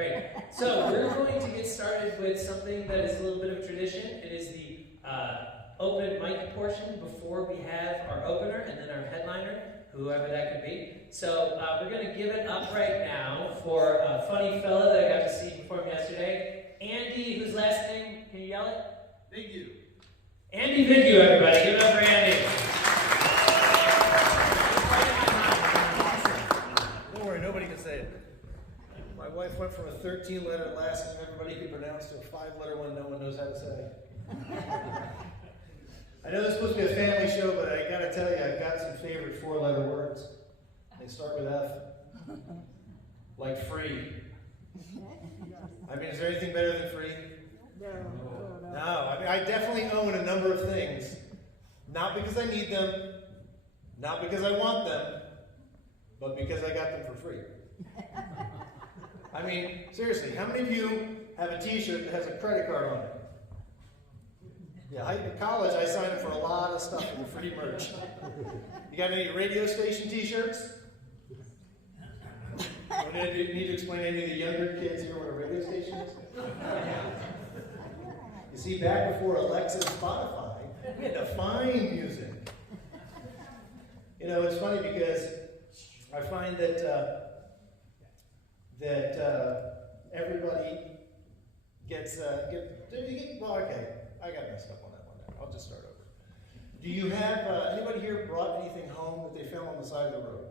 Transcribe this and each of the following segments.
great. So we're going to get started with something that is a little bit of tradition. It is the open mic portion before we have our opener and then our headliner, whoever that could be. So we're going to give it up right now for a funny fella that I got to see perform yesterday. Andy, whose last name, can you yell it? Vignew. Andy Vignew, everybody. Give it up for Andy. Don't worry, nobody can say it. My wife went from a 13-letter last name everybody could pronounce to a 5-letter one no one knows how to say. I know this is supposed to be a family show, but I gotta tell you, I've got some favorite 4-letter words. They start with F. Like free. I mean, is there anything better than free? No. I mean, I definitely own a number of things. Not because I need them, not because I want them, but because I got them for free. I mean, seriously, how many of you have a t-shirt that has a credit card on it? Yeah, in college I signed up for a lot of stuff for free merch. You got any radio station t-shirts? Do I need to explain to any of the younger kids here what a radio station is? You see, back before Alexa and Spotify, we had to find music. You know, it's funny because I find that everybody gets, well, okay, I got messed up on that one now. I'll just start over. Do you have, anybody here brought anything home that they found on the side of the road?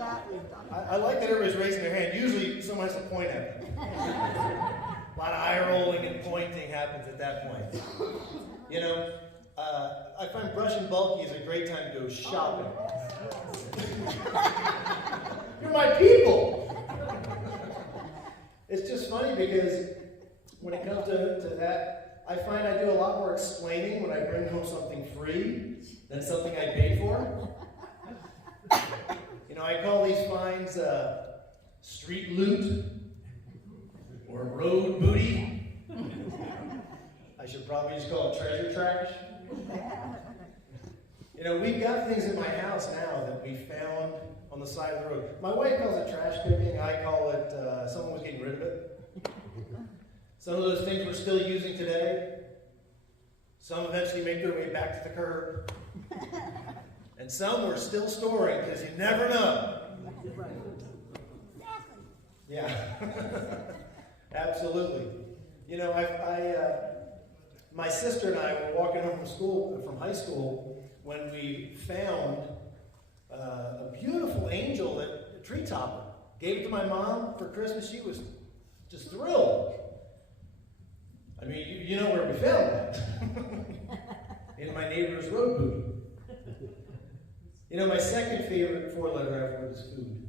I like that everybody's raising their hand. Usually someone has to point at them. A lot of eye rolling and pointing happens at that point. You know, I find Brush and Bulky is a great time to go shopping. You're my people! It's just funny because when it comes to that, I find I do a lot more explaining when I bring home something free than something I paid for. You know, I call these finds street loot or road booty. I should probably just call it treasure trash. You know, we've got things in my house now that we found on the side of the road. My wife calls it trash picking. I call it someone was getting rid of it. Some of those things we're still using today. Some eventually make their way back to the curb. And some we're still storing because you never know. Yeah, absolutely. You know, my sister and I were walking home from high school, when we found a beautiful angel a tree topper. Gave it to my mom for Christmas. She was just thrilled. I mean, you know where we found that. In my neighbor's road booty. You know, my second favorite 4-letter F word is food.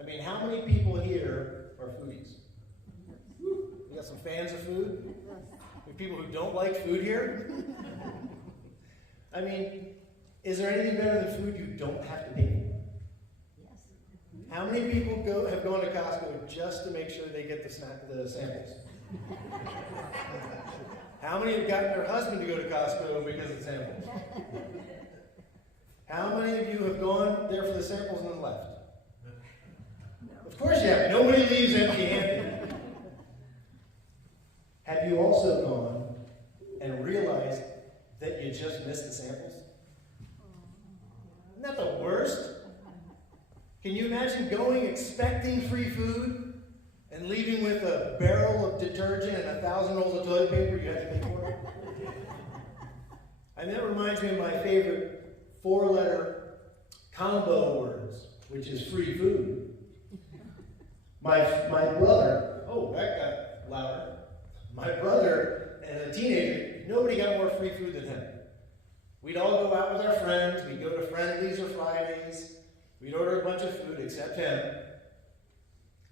I mean, how many people here are foodies? We got some fans of food? We have people who don't like food here? I mean, is there anything better than food you don't have to pay for? Yes. How many people have gone to Costco just to make sure they get the samples? How many have gotten their husband to go to Costco because of the samples? How many of you have gone there for the samples and then left? No. Of course you have. Nobody leaves empty-handed. Have you also gone and realized that you just missed the samples? Isn't that the worst? Can you imagine going expecting free food and leaving with a barrel of detergent and 1,000 rolls of toilet paper you had to pay for? And that reminds me of my favorite 4-letter combo words, which is free food. My brother, oh, that got louder. My brother, as a teenager, nobody got more free food than him. We'd all go out with our friends. We'd go to Friendlies or Fridays. We'd order a bunch of food except him.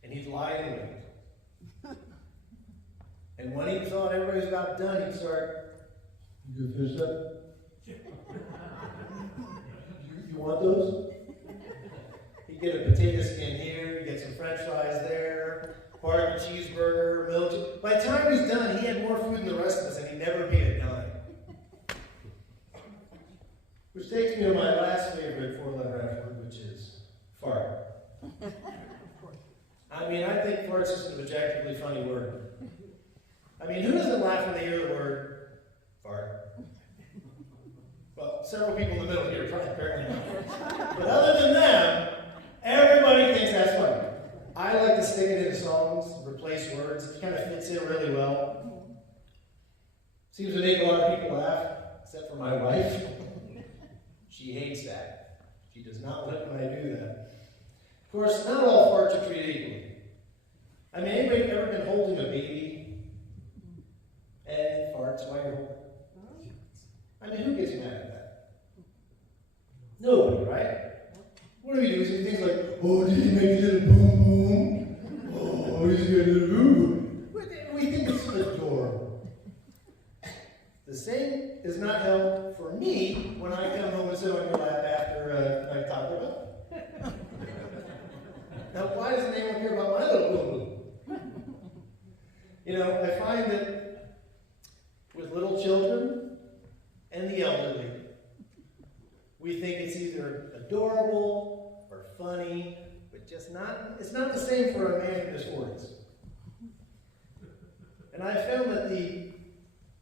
And he'd lie in wait. And when he thought everybody was about done, he'd start, "You finished up? You want those?" He'd get a potato skin here, he'd get some french fries there, part of a cheeseburger, milk. By the time he's done, he had more food than the rest of us, and he never paid a dime. Which takes me to my last favorite 4-letter F word, which is fart. I mean, I think farts is an objectively funny word. I mean, who doesn't laugh when they hear the word fart? Well, several people in the middle here probably apparently not. But other than them, everybody thinks that's funny. I like to stick it into songs, replace words. It kind of fits in really well. Seems to make a lot of people laugh, except for my wife. She hates that. She does not like when I do that. Of course, not all farts are treated equally. I mean, anybody ever been holding a baby and it farts while you're holding it? I mean, who gets mad at that? Nobody, right? What do we do? We do things like, oh, did he make a little boom boom? Oh, he's got a little boom boom. We think it's adorable. The same is not held for me when I come home and sit on your lap after I've talked about it. Now, why doesn't anyone care about my little boom boom? You know, I find that with little children and the elderly, we think it's either adorable or funny, but just not, it's not the same for a man in his 40s. And I found that the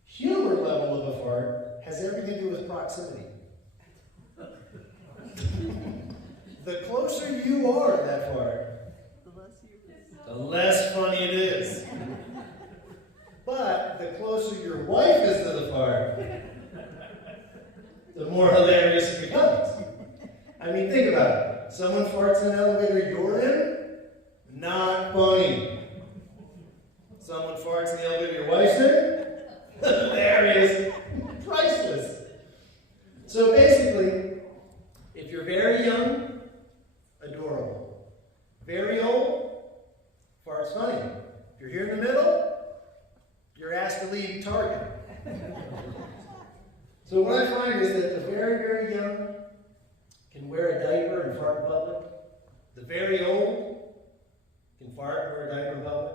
humor level of a fart has everything to do with proximity. The closer you are to that fart, the less funny it is. But the closer your wife is to the fart, the more hilarious it becomes. I mean, think about it. Someone farts in an elevator you're in, not funny. Someone farts in the elevator your wife's in, hilarious, priceless. So basically, if you're very young, adorable. Very old, fart's funny. If you're here in the middle, you're asked to leave Target. So what I find is that the very, very young can wear a diaper and fart in public. The very old can fart and wear a diaper in public.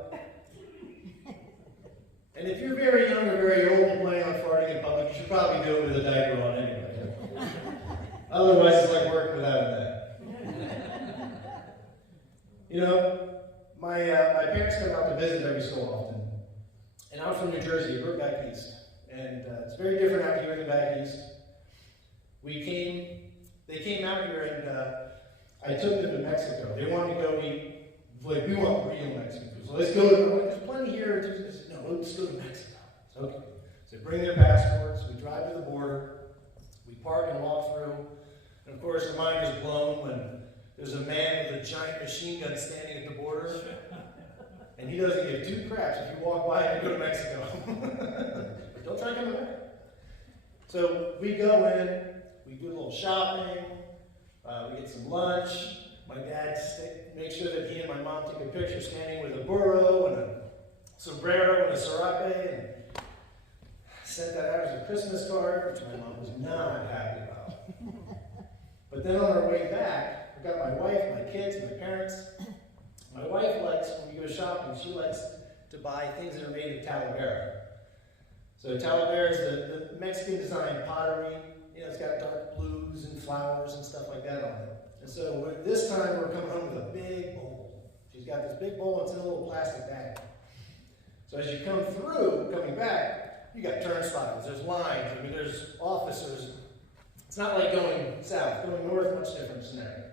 And if you're very young or very old and planning on farting in public, you should probably do it with a diaper on anyway. Otherwise, it's like working without a diaper. You know, my parents come out to visit every so often. And I'm from New Jersey, we're back east. And it's very different out here in the back east. They came out here and I took them to Mexico. They wanted to go eat, like, we want real Mexican food. So let's go, there's plenty here. No, let's go to Mexico. Okay. So they bring their passports, we drive to the border, we park and walk through. And of course, the mind is blown when there's a man with a giant machine gun standing at the border. And he doesn't give two craps if you walk by and go to Mexico. Don't try coming back. So we go in, we do a little shopping, we get some lunch. My dad makes sure that he and my mom take a picture standing with a burro and a sombrero and a serape, and sent that out as a Christmas card, which my mom was not happy about. But then on our way back, I got my wife, my kids, my parents. My wife likes, when we go shopping, she likes to buy things that are made of Talavera. So Talavera is the Mexican designed pottery. You know, it's got dark blues and flowers and stuff like that on it. And so this time we're coming home with a big bowl. She's got this big bowl, it's in a little plastic bag. So as you come through, coming back, you got turnstiles, there's lines, I mean, there's officers. It's not like going south, going north, much different scenario.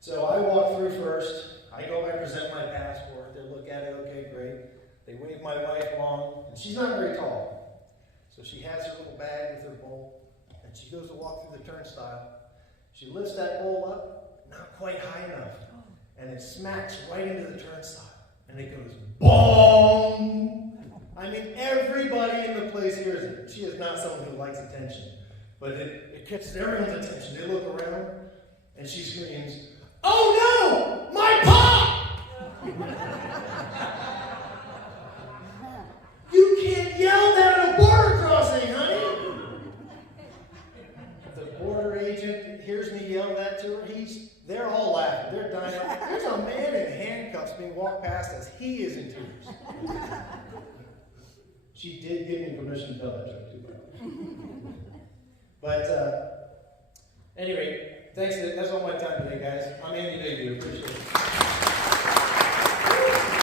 So I walk through first. I go and present my passport. They look at it, okay, great. They wave my wife along, and she's not very tall. So she has her little bag with her bowl, and she goes to walk through the turnstile. She lifts that bowl up, not quite high enough, and it smacks right into the turnstile. And it goes, boom! I mean, everybody in the place hears it. She is not someone who likes attention, but it catches everyone's attention. They look around, and she screams, "Oh no! My pop!" You can't yell that at a border crossing, honey! The border agent hears me yell that to her. They're all laughing. They're dying. There's a man in handcuffs being walked past us. He is in tears. She did give me permission to tell that joke too. But anyway, that's all my time.